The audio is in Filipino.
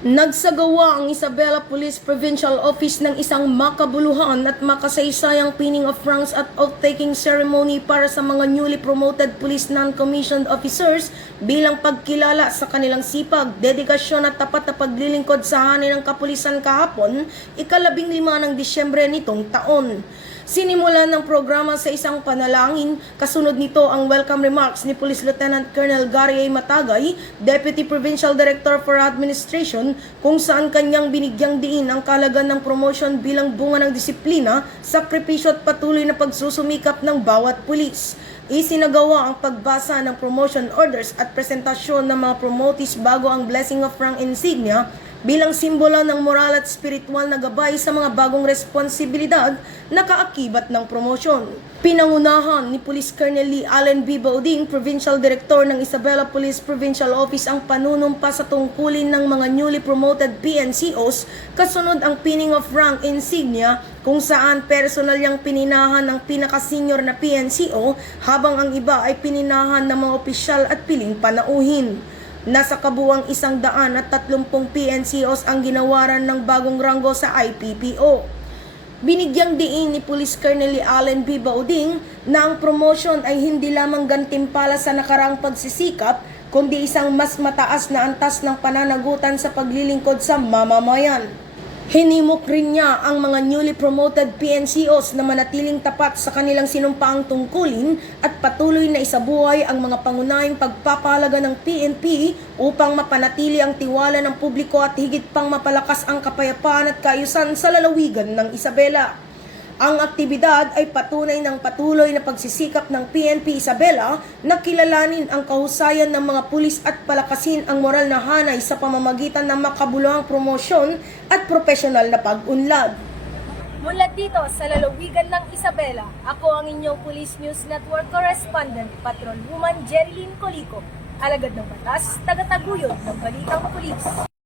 Nagsagawa ang Isabela Police Provincial Office ng isang makabuluhan at makasaysayang pinning of ranks at oath-taking ceremony para sa mga newly promoted police non-commissioned officers bilang pagkilala sa kanilang sipag, dedikasyon at tapat na paglilingkod sa hanay ng kapulisan kahapon, ika-15 ng Disyembre nitong taon. Sinimulan ng programa sa isang panalangin, kasunod nito ang welcome remarks ni Police Lieutenant Colonel Gary A. Matagay, Deputy Provincial Director for Administration, kung saan kanyang binigyang diin ang kahalagan ng promotion bilang bunga ng disiplina, sakripisyo at patuloy na pagsusumikap ng bawat pulis. Isinagawa ang pagbasa ng promotion orders at presentasyon ng mga promotees bago ang blessing of rank insignia bilang simbolo ng moral at spiritual na gabay sa mga bagong responsibilidad na kaakibat ng promosyon. Pinangunahan ni Police Colonel Lee Allen B. Bauding, Provincial Director ng Isabela Police Provincial Office, ang panunumpa sa tungkulin ng mga newly promoted PNCOs, kasunod ang pinning of rank insignia kung saan personal niyang pininahan ng pinaka-senior na PNCO habang ang iba ay pininahan ng mga opisyal at piling panauhin. Nasa kabuwang 130 PNCOs ang ginawaran ng bagong ranggo sa IPPO. Binigyang diin ni Police Colonel Allen B. Bauding na ang promotion ay hindi lamang gantimpala sa nakaraang pagsisikap, kundi isang mas mataas na antas ng pananagutan sa paglilingkod sa mamamayan. Hinimok rin niya ang mga newly promoted PNCOs na manatiling tapat sa kanilang sinumpaang tungkulin at patuloy na isabuhay ang mga pangunahing pagpapahalaga ng PNP upang mapanatili ang tiwala ng publiko at higit pang mapalakas ang kapayapaan at kaayusan sa lalawigan ng Isabela. Ang aktibidad ay patunay ng patuloy na pagsisikap ng PNP Isabela na kilalanin ang kahusayan ng mga pulis at palakasin ang moral na hanay sa pamamagitan ng makabuluhang promosyon at profesional na pag-unlad. Mula dito sa lalawigan ng Isabela, ako ang inyong Police News Network Correspondent, Patrolwoman Jerilyn Colico, alagad ng batas, tagataguyod ng balitang pulis.